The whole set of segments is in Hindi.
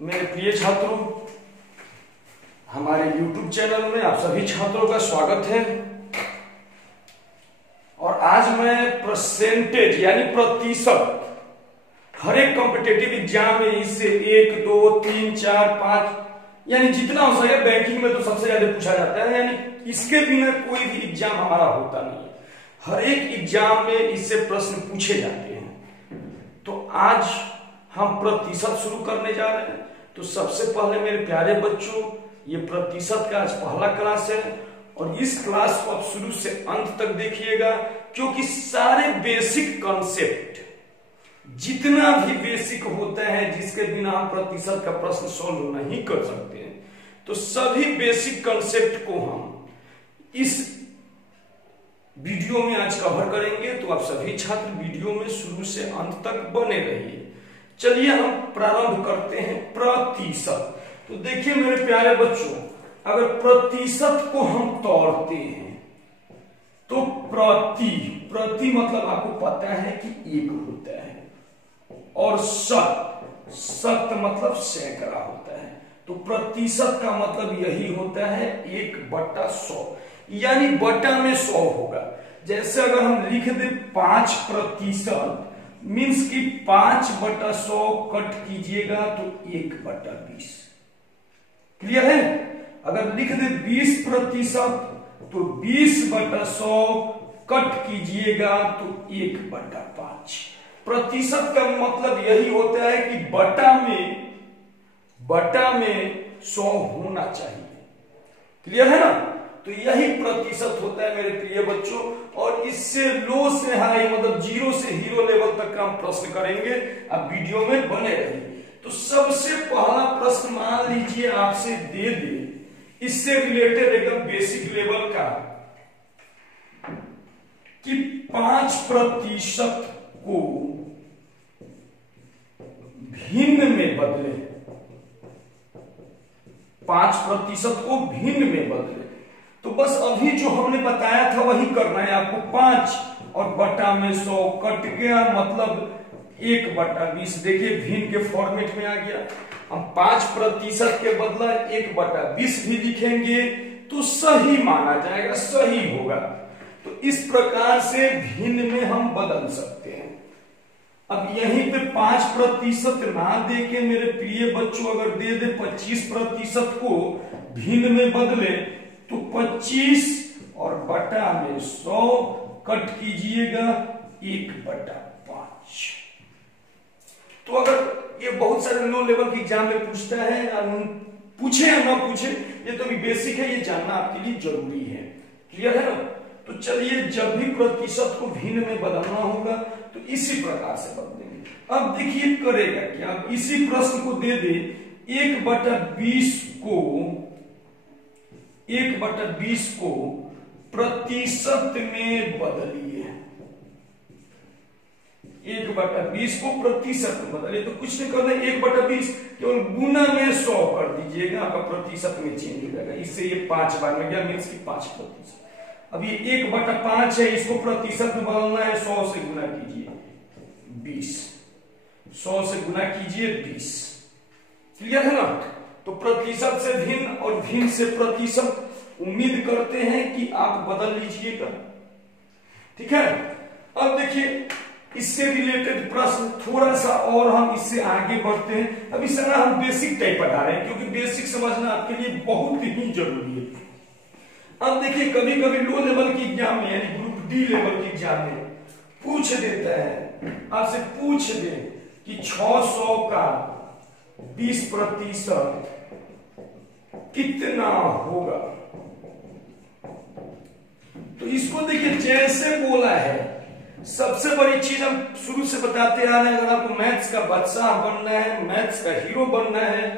मेरे प्रिय छात्रों, हमारे YouTube चैनल में आप सभी छात्रों का स्वागत है। और आज मैं परसेंटेज यानी प्रतिशत हर एक कॉम्पिटेटिव एग्जाम में इससे 1, 2, 3, 4, 5 यानी जितना हो सके, बैंकिंग में तो सबसे ज्यादा पूछा जाता है, यानी इसके बिना कोई भी एग्जाम हमारा होता नहीं है। हर एक एग्जाम में इससे प्रश्न पूछे जाते हैं। तो आज हम प्रतिशत शुरू करने जा रहे हैं। तो सबसे पहले मेरे प्यारे बच्चों, ये प्रतिशत का आज पहला क्लास है और इस क्लास को आप शुरू से अंत तक देखिएगा, क्योंकि सारे बेसिक कॉन्सेप्ट जितना भी बेसिक होता है जिसके बिना हम प्रतिशत का प्रश्न सॉल्व नहीं कर सकते हैं, तो सभी बेसिक कॉन्सेप्ट को हम इस वीडियो में आज कवर करेंगे। तो आप सभी छात्र वीडियो में शुरू से अंत तक बने रहिए। चलिए हम प्रारंभ करते हैं प्रतिशत। तो देखिए मेरे प्यारे बच्चों, अगर प्रतिशत को हम तोड़ते हैं तो प्रति मतलब आपको पता है कि एक होता है, और शत मतलब सैकड़ा होता है। तो प्रतिशत का मतलब यही होता है 1/100, यानी बटा में 100 होगा। जैसे अगर हम लिख दे 5% मीन्स कि 5/100 कट कीजिएगा तो 1/20। क्लियर है? अगर लिख दे 20% तो 20/100 कट कीजिएगा तो 1/5। प्रतिशत का मतलब यही होता है कि बटा में 100 होना चाहिए। क्लियर है ना? तो यही प्रतिशत होता है मेरे प्रिय बच्चों। और इससे लो से हाई मतलब 0 से हीरो लेवल तक का हम प्रश्न करेंगे। अब वीडियो में बने रहिए। तो सबसे पहला प्रश्न मान लीजिए आपसे दे दे, इससे रिलेटेड एकदम बेसिक लेवल का, कि 5% को भिन्न में बदले। 5% को भिन्न में बदले। तो बस अभी जो हमने बताया था वही करना है आपको। 5 और बटा में 100 कट गया, मतलब 1/20। देखिए भिन्न के फॉर्मेट में आ गया। हम 5% के बदला 1/20 भी लिखेंगे तो सही माना जाएगा, सही होगा। तो इस प्रकार से भिन्न में हम बदल सकते हैं। अब यहीं पे 5% ना दे के मेरे प्रिय बच्चों अगर दे दे 25% को भिन्न में बदले, तो 25 और बटा में 100 कट कीजिएगा 1/5। तो अगर ये बहुत सारे लो लेवल के एग्जाम में पूछता है, पूछे या ना पूछे, ये तो भी बेसिक है, ये जानना आपके लिए जरूरी है। क्लियर है ना? तो चलिए, जब भी प्रतिशत को भिन्न में बदलना होगा तो इसी प्रकार से बदलेंगे। अब देखिए करेगा क्या। अब इसी प्रश्न को दे दे 1/20 को प्रतिशत में बदलिए। 1/20 को प्रतिशत में बदलिए। तो कुछ नहीं करना, 1/20 केवल गुना में 100 कर दीजिएगा, आपका प्रतिशत में चेंज हो जाएगा। इससे ये 5 बार में गया, मीन्स की 5%। अब ये 1/5 है, इसको प्रतिशत में बदलना है। 100 से गुना कीजिए 20, 100 से गुना कीजिए 20। क्लियर है ना? तो प्रतिशत से भिन्न और भिन्न से प्रतिशत, उम्मीद करते हैं कि आप बदल लीजिएगा। ठीक है? अब देखिए इससे रिलेटेड प्रश्न थोड़ा सा और हम इससे आगे बढ़ते हैं। अब इस तरह हम बेसिक टाइप पढ़ा रहे हैं, क्योंकि बेसिक समझना आपके लिए बहुत ही जरूरी है। अब देखिए कभी कभी लो लेवल की एग्जाम में यानी ग्रुप डी लेवल की एग्जाम में पूछ देता है, आपसे पूछ दे कि 600 का 20% कितना होगा। तो इसको देखिए जैसे बोला है, सबसे बड़ी चीज हम शुरू से बताते आ रहे हैं, अगर आपको मैथ्स का बादशाह बनना है, मैथ्स का हीरो बनना है,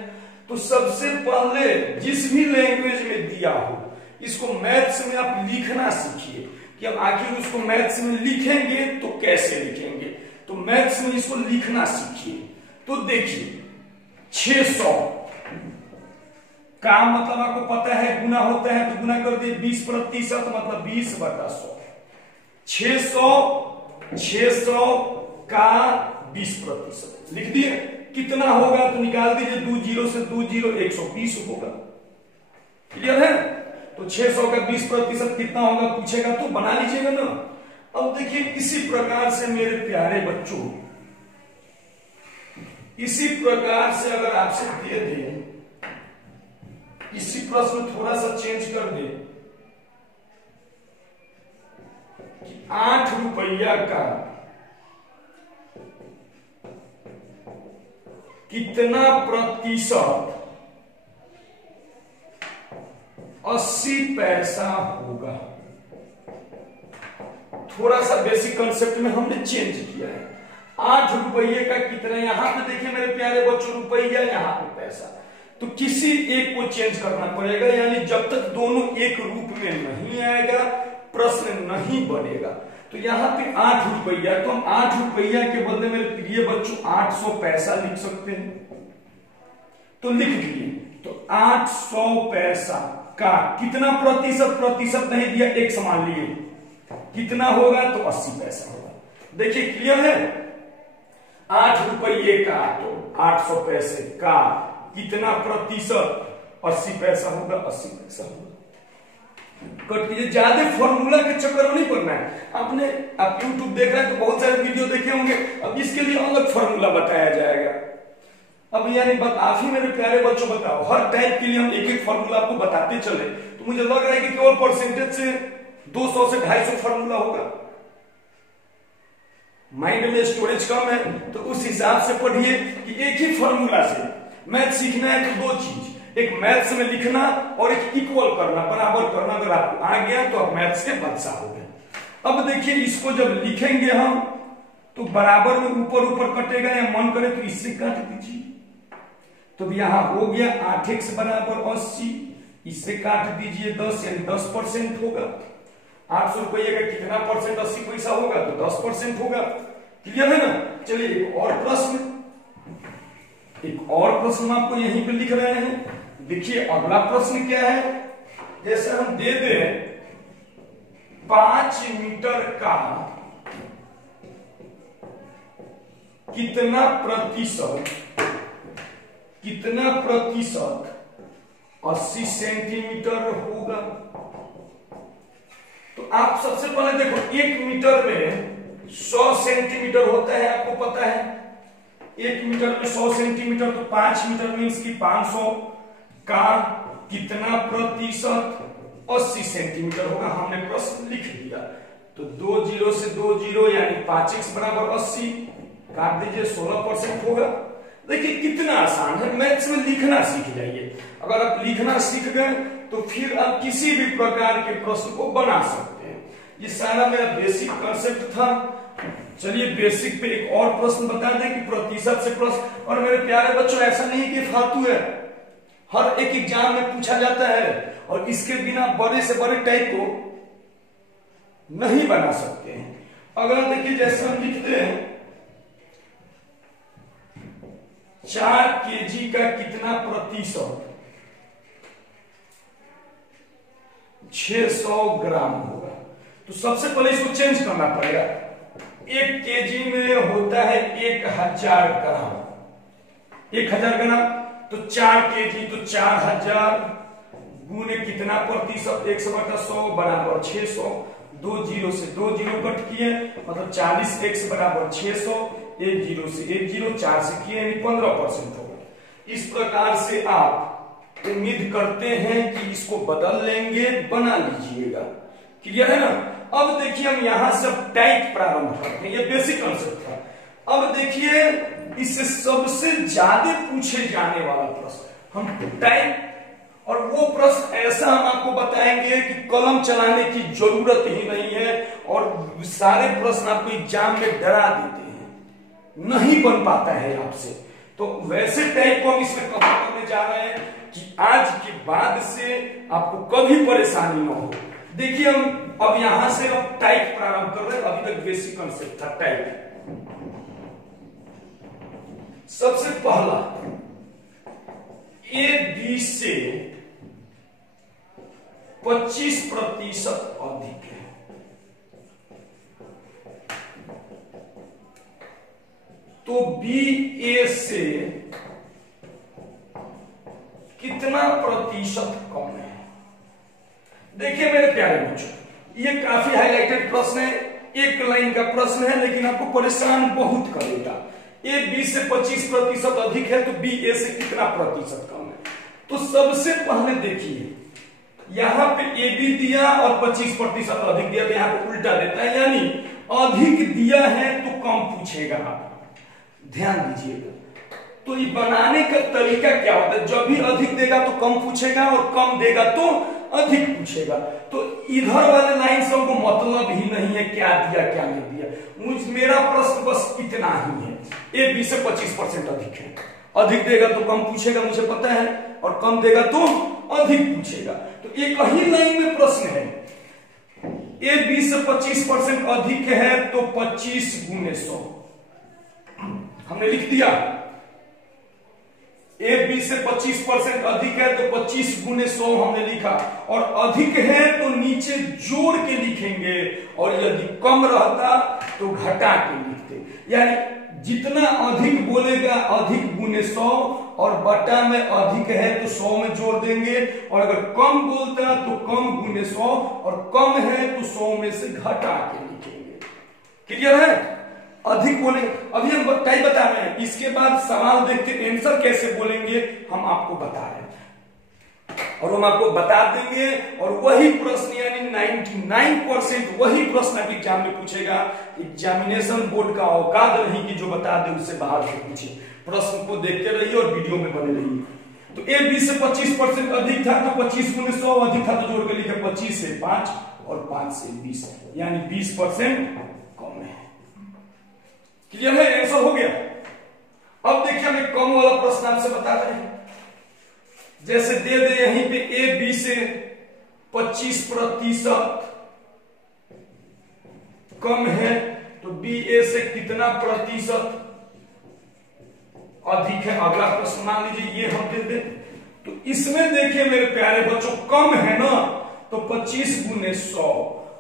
तो सबसे पहले जिस भी लैंग्वेज में दिया हो इसको मैथ्स में आप लिखना सीखिए। कि अब आखिर उसको मैथ्स में लिखेंगे तो कैसे लिखेंगे, तो मैथ्स में इसको लिखना सीखिए। तो देखिए 600 का मतलब आपको पता है गुना होता है, तो गुना कर दिए 20% मतलब 20/100। 600 का 20% लिख दिए। कितना होगा तो निकाल दीजिए, 2 जीरो से 2 जीरो 120 होगा। क्लियर है? तो 600 का 20% कितना होगा पूछेगा तो बना लीजिएगा ना। अब देखिए इसी प्रकार से मेरे प्यारे बच्चों, इसी प्रकार से अगर आपसे दे दे, इसी प्रश्न थोड़ा सा चेंज कर दे कि 8 रुपया का कितना प्रतिशत 80 पैसा होगा। थोड़ा सा बेसिक कंसेप्ट में हमने चेंज किया है। 8 रुपये का कितना, यहां पे देखिए मेरे प्यारे बच्चों रुपया, यहां पे पैसा, तो किसी एक को चेंज करना पड़ेगा, यानी जब तक दोनों एक रूप में नहीं आएगा प्रश्न नहीं बनेगा। तो यहाँ पे 8 रुपया, तो हम 8 रुपया के बदले मेरे प्रिय बच्चों 800 पैसा लिख सकते हैं। तो लिख दिए, तो 800 पैसा का कितना प्रतिशत, प्रतिशत नहीं दिया, एक समान लिए, कितना होगा तो 80 पैसा होगा। देखिए क्लियर है? 8 रुपये का तो 800 पैसे का कितना प्रतिशत, 80 पैसा होगा, 80 पैसा होगा। कट कीजिए, ज्यादा फॉर्मूला के चक्कर में नहीं पड़ना है। आप यूट्यूब देख रहे हैं तो बहुत सारे वीडियो देखे होंगे, अब इसके लिए अलग फॉर्मूला बताया जाएगा। अब यानी आप ही मेरे प्यारे बच्चों बताओ, हर टाइप के लिए हम एक एक फॉर्मूला आपको बताते चले, तो मुझे लग रहा है कि केवल परसेंटेज से 200 से 250 फॉर्मूला होगा। माइंड में स्टोरेज कम है तो उस हिसाब से पढ़िए कि एक ही फॉर्मूला से मैथ सीखना है तो 2 चीज, एक मैथ्स में लिखना और एक इक्वल करना, बराबर करना। अगर आपको आ गया तो आप मैथ्स के बादशाह हो गए। अब देखिए इसको जब लिखेंगे हम तो बराबर में ऊपर ऊपर कटेगा, या मन करे तो इससे काट दीजिए। तो यहां हो गया 8x बराबर 80, इससे काट दीजिए 10, यानी 10% होगा। 800 रुपये का कितना परसेंट 80 पैसा होगा तो 10% होगा। क्लियर है ना? चलिए एक और प्रश्न आपको यहीं पे लिख रहे हैं। देखिए अगला प्रश्न क्या है, जैसे हम दे दें 5 मीटर का कितना प्रतिशत 80 सेंटीमीटर होगा। तो आप सबसे पहले देखो 1 मीटर में 100 सेंटीमीटर होता है, आपको पता है 1 मीटर में 100 सेंटीमीटर, तो 5 मीटर मीन्स की 500 का कितना प्रतिशत 80 सेंटीमीटर होगा। हमने प्रश्न लिख दिया, तो 2 जीरो से 2 जीरो यानी 5x बराबर 80, काट दीजिए 16% होगा। देखिए कितना आसान है, मैथ्स में लिखना सीख जाइए। अगर आप लिखना सीख गए तो फिर आप किसी भी प्रकार के प्रश्न को बना सकते हैं। ये सारा मेरा बेसिक कंसेप्ट था। चलिए बेसिक पे एक और प्रश्न बता दें कि प्रतिशत से प्रश्न, और मेरे प्यारे बच्चों ऐसा नहीं कि फालतू है, हर एक एग्जाम में पूछा जाता है और इसके बिना बड़े से बड़े टाइप को नहीं बना सकते हैं। अगला देखिए जैसे हम लिखते हैं 4 केजी का कितना प्रतिशत 600 ग्राम होगा। तो सबसे पहले इसको चेंज करना पड़ेगा। 1 केजी में होता है 1000 ग्राम, 1000 ग्राम, तो 4 केजी तो 4000 गुने कितना प्रतिशत 100/100 बराबर 600। 2 जीरो से 2 जीरो कट किए, मतलब 40x बराबर 600, 1 जीरो से 1 जीरो, 4 से किए यानी 15% होगा। इस प्रकार से आप उम्मीद करते हैं कि इसको बदल लेंगे, बना लीजिएगा। क्लियर है ना? अब देखिए हम यहां से टाइप प्रारंभ करते हैं, ये बेसिक कंसेप्ट था। अब देखिए इससे सबसे ज्यादा पूछे जाने वाला प्रश्न हम टाइप, और वो प्रश्न ऐसा हम आपको बताएंगे कि कलम चलाने की जरूरत ही नहीं है, और सारे प्रश्न आपको एग्जाम में डरा देते हैं, नहीं बन पाता है आपसे। तो वैसे टाइप को हम इसमें कवर करने जा रहे हैं कि आज के बाद से आपको कभी परेशानी न हो। देखिए हम अब यहां से अब टाइप प्रारंभ कर रहे हैं। अभी तक बेसिक कंसेप्ट था टाइप। सबसे पहला ए बी से 25% अधिक है तो तो बी ए से कितना प्रतिशत कम है। देखिए मेरे प्यारे बच्चों, ये काफी हाईलाइटेड प्रश्न है, एक लाइन का प्रश्न है, लेकिन आपको परेशान बहुत करेगा। ए बी से 25% अधिक है तो बी ए से कितना प्रतिशत कम है। तो सबसे पहले देखिए, यहां पे ए बी दिया और 25% अधिक दिया, तो यहां पे उल्टा देता है, यानी अधिक दिया है तो कम पूछेगा। ध्यान दीजिएगा, तो ये बनाने का तरीका क्या होता है, जब भी अधिक देगा तो कम पूछेगा और कम देगा तो अधिक पूछेगा। तो इधर वाले लाइन से हमको मतलब ही नहीं है क्या दिया क्या नहीं दिया। मेरा प्रश्न बस इतना ही है, ए बी से 25% अधिक है, अधिक देगा तो कम पूछेगा मुझे पता है, और कम देगा तो अधिक पूछेगा। तो एक ही लाइन में प्रश्न है, ए बी से 25% अधिक है तो 25 गुने 100 हमने लिख दिया। ए बी से 25% अधिक है तो 25 गुने 100 हमने लिखा, और अधिक है तो नीचे जोड़ के लिखेंगे, और यदि कम रहता तो घटा के लिखते। यानी जितना अधिक बोलेगा अधिक गुने 100, और बटा में अधिक है तो 100 में जोड़ देंगे, और अगर कम बोलता तो कम गुने 100, और कम है तो 100 में से घटा के लिखेंगे। क्लियर है? अधिक बोले, अभी हम टाइप बता रहे हैं, इसके बाद सवाल देख के आंसर कैसे बोलेंगे हम आपको बता रहे हैं, और हम आपको बता देंगे। और वही प्रश्न यानी 99% वही प्रश्न आपके एग्जाम में पूछेगा। एग्जामिनेशन बोर्ड का औकात नहीं कि जो बता दे उससे बाहर से पूछे। प्रश्न को देखते रहिए और वीडियो में बने रहिए। तो ए बी से 25% अधिक था तो 25 गुने 100, अधिक था तो जोड़ के लिखे 25 से 5 और 5 से 20, यानी 20% कम है। क्लियर है? आंसर हो गया। अब देखिए हमें कम वाला प्रश्न आपसे बता रहे हैं। जैसे दे दे यहीं पे ए बी से 25% कम है तो बी ए से कितना प्रतिशत अधिक है। अगला प्रश्न मान लीजिए ये हम दे दे, तो इसमें देखिए मेरे प्यारे बच्चों, कम है ना तो 25 गुने 100,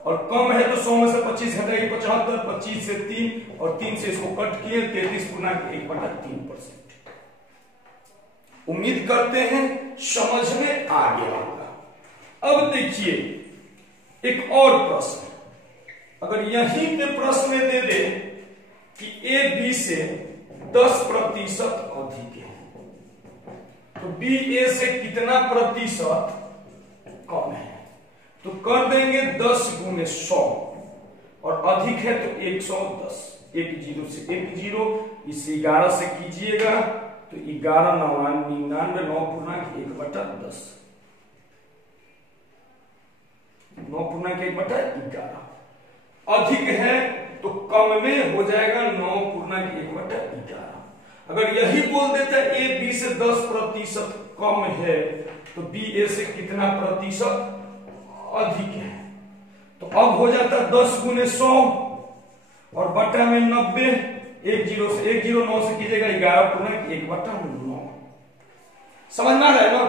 और कम है तो 100 में से 25 घटाएगी 75, 25 से 3 और 3 से इसको कट किए 33/1/3%। उम्मीद करते हैं समझ में आ गया होगा। अब देखिए एक और प्रश्न, अगर यहीं पे प्रश्न में दे दे कि ए बी से 10% अधिक है तो बी ए से कितना प्रतिशत कम है, तो कर देंगे 10 गुने 100, और अधिक है तो 110, 1 0 से 1 0, इस 11 से कीजिएगा तो 11 99 9.1/10, 9.1/11। अधिक है तो कम में हो जाएगा 9.1/11। अगर यही बोल देता है ए बी से 10% कम है तो बी ए से कितना प्रतिशत अधिक है, तो अब हो जाता है 10 गुने 100 और बटा में 90, 1 0 से 1 0 9 से कीजिएगा 11.1/9। समझ में आ रहा है ना?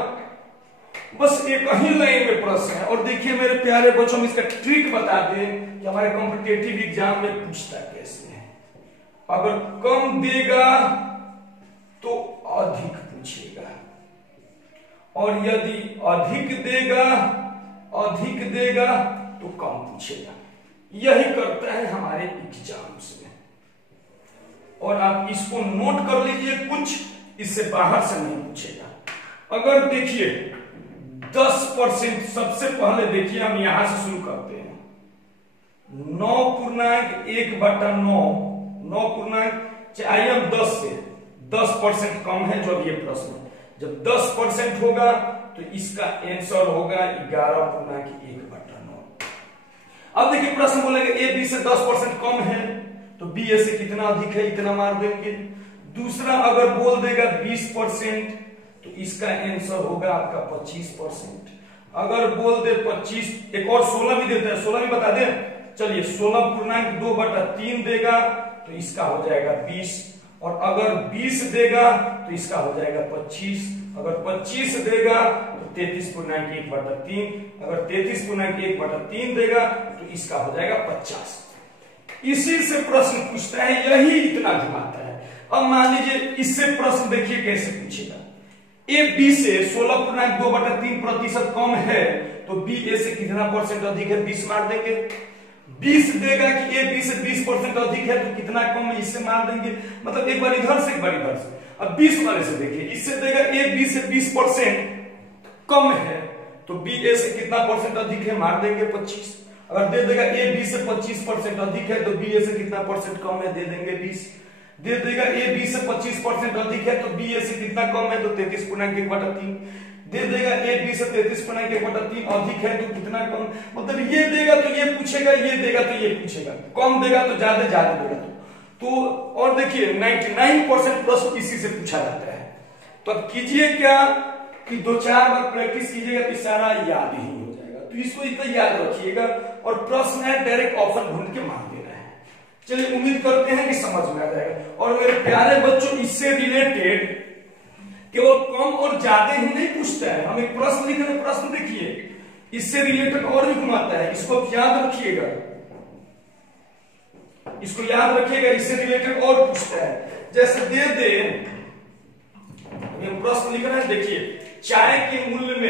बस एक ही लाइन में प्रश्न है। और देखिए मेरे प्यारे बच्चों, हम इसका ट्रिक बता दें कि हमारे कॉम्पिटिटिव एग्जाम में पूछता कैसे है। अगर कम देगा तो अधिक पूछेगा, और यदि अधिक देगा तो कम पूछेगा। यही करता है हमारे एग्जाम्स में, और आप इसको नोट कर लीजिए, कुछ इससे बाहर से नहीं पूछेगा। अगर देखिए 10%, सबसे पहले देखिए हम यहां से शुरू करते हैं, 9.1/9, आइए हम 10 से 10% कम है जो ये प्रश्न है। जब 10% होगा तो इसका आंसर होगा 11.1/9। अब देखिए प्रश्न बोलेगा ए बी से 10% कम है तो बी ए से कितना अधिक है, इतना मार देंगे। दूसरा अगर बोल देगा 20% तो इसका आंसर होगा आपका 25%। अगर बोल दे 25, एक और 16 भी देता है, 16 भी बता दे, चलिए 16.2/3 देगा तो इसका हो जाएगा 20, और अगर 20 देगा तो इसका हो जाएगा 25, अगर 25 देगा तो 33.1/3, अगर 33.1/3 देगा तो इसका हो जाएगा 50। इसी से प्रश्न पूछता है, यही इतना घुमाता है। अब मान लीजिए इससे प्रश्न देखिए कैसे पूछेगा। ए बी से 16.2/3% कम है तो बी ए से कितना परसेंट अधिक है, 20 मार देंगे। 20 देगा कि ए बी से 20% अधिक है तो कितना कम है, इससे मार देंगे। मतलब एक बार इधर से एक बार इधर से। अब 20 वाले से देखिए, इससे देगा ए बी से 20% कम है तो बी ए से कितना परसेंट अधिक है, मार देंगे 25। अगर दे देगा ए बी से 25% अधिक है तो बी ए से कितना परसेंट कम है, दे देंगे 20। दे देगा ए बी से 25% अधिक है तो बी ए से कितना कम है, तो 33.1/3। दे देगा ए बी से 33.1/3 अधिक है तो कितना कम, मतलब ये देगा तो ये पूछेगा, ये देगा तो ये पूछेगा, कम देगा तो ज्यादा देगा तो और देखिए 99% प्रश्न इसी से पूछा जाता है। तो अब कीजिए क्या कि 2-4 बार प्रैक्टिस कीजिएगा तो सारा याद ही हो जाएगा। तो इसको इतना याद रखिएगा और प्रश्न है डायरेक्ट ऑप्शन ढूंढ के मार देना है। चलिए उम्मीद करते हैं कि समझ में आ जाएगा। और मेरे प्यारे बच्चों, इससे रिलेटेड केवल कम और ज्यादा ही नहीं पूछता है, हम एक प्रश्न लिख रहे हैं, प्रश्न देखिए इससे रिलेटेड और भी घुमाता है, इसको याद रखिएगा, इसको याद रखिएगा, इससे रिलेटेड और पूछता है। जैसे दे दे हम प्रश्न लिख रहे हैं, देखिए चाय के मूल्य में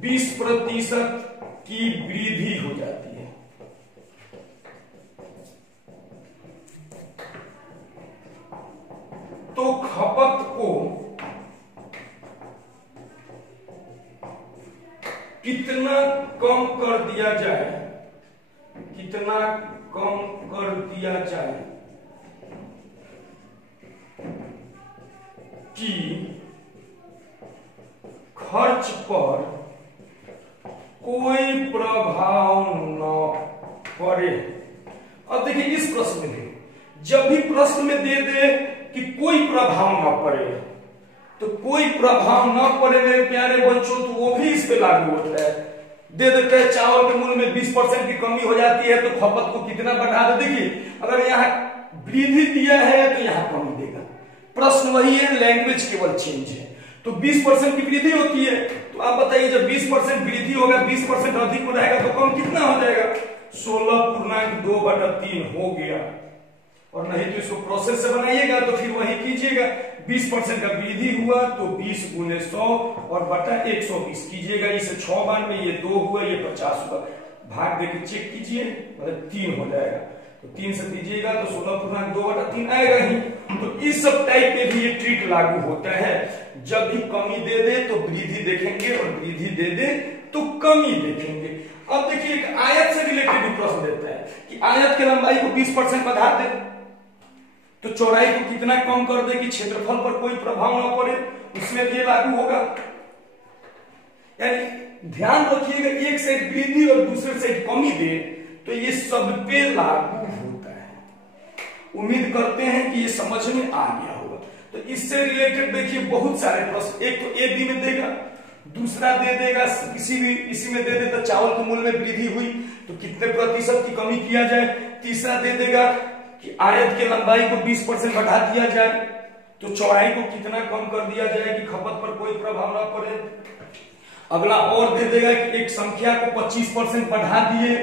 20% की वृद्धि हो जाती है तो खपत को कितना कम कर दिया जाए, कितना कम कर दिया जाए कि खर्च पर कोई प्रभाव न पड़े। अब देखिए इस प्रश्न में जब भी प्रश्न में दे दे कि कोई प्रभाव न पड़े तो कोई प्रभाव न पड़े मेरे प्यारे बच्चों, तो वो भी इस पे लागू होता है। दे देते हैं चावल के मूल्य में 20% की कमी हो जाती है तो खपत को कितना बढ़ा दे। देखिए अगर यहाँ वृद्धि दिया है तो यहाँ कमी देगा, प्रश्न वही है, लैंग्वेज केवल चेंज है। तो 20% की वृद्धि होती है तो आप बताइए जब 20% वृद्धि होगा 20% अधिक हो जाएगा तो कम कितना हो जाएगा, 16.2/3 हो गया। और नहीं तो इसको प्रोसेस से बनाइएगा तो फिर वही कीजिएगा, 20% का वृद्धि हुआ तो 20 × 100 और बटा 120 कीजिएगा। इसे 6 बार में ये 2 हुआ, ये 50 हुआ, भाग देके चेक कीजिए मतलब 3 हो जाएगा। तो 3 से दीजिएगा तो 16.2/3 आएगा ही। तो इस सब टाइप पे भी ये ट्रिक लागू होता है। जब भी कमी दे दे तो वृद्धि देखेंगे और वृद्धि दे दे तो कमी देखेंगे। अब देखिए एक आयत से रिलेटेड भी प्रश्न देता है कि आयत की लंबाई को 20% बढ़ा दे तो चौड़ाई को कितना कम कर दे कि क्षेत्रफल पर कोई प्रभाव न पड़े, उसमें ये लागू होगा। यानी ध्यान रखिएगा, एक साइड वृद्धि और दूसरे साइड कमी दे तो ये सब पे लागू होता है। उम्मीद करते हैं कि ये समझ में आ गया होगा। तो इससे रिलेटेड देखिए बहुत सारे प्रश्न, एक तो ए बी में देगा, दूसरा दे देगा इसी में दे दे तो चावल के मूल्य में वृद्धि हुई तो कितने प्रतिशत की कमी किया जाए, तीसरा दे देगा कि आयत के लंबाई को 20% बढ़ा दिया जाए तो चौड़ाई को कितना कम कर दिया जाए कि खपत पर कोई प्रभाव न पड़े। अगला और दे देगा कि एक संख्या को 25% बढ़ा दिए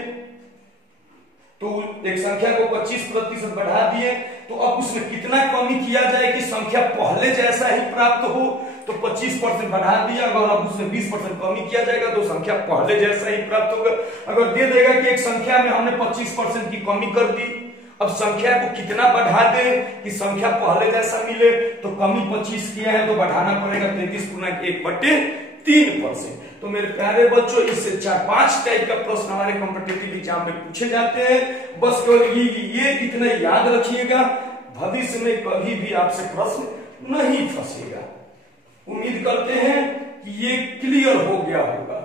तो एक संख्या को 25% बढ़ा दिए तो अब उसमें कितना कमी किया जाए कि संख्या पहले जैसा ही प्राप्त हो, तो 25% बढ़ा दिया, अगर अब उसमें 20% कमी किया जाएगा तो संख्या पहले जैसा ही प्राप्त होगा। अगर दे देगा कि एक संख्या में हमने 25% की कमी कर दी, अब संख्या को कितना बढ़ा दे कि संख्या पहले जैसा मिले, तो कमी 25 किया है तो बढ़ाना पड़ेगा 33.1/3%। तो मेरे प्यारे बच्चों इससे 4-5 टाइप का प्रश्न हमारे कॉम्पिटिटिव एग्जाम में पूछे जाते हैं। बस केवल ये इतना याद रखिएगा, भविष्य में कभी भी आपसे प्रश्न नहीं फंसेगा। उम्मीद करते हैं कि ये क्लियर हो गया होगा।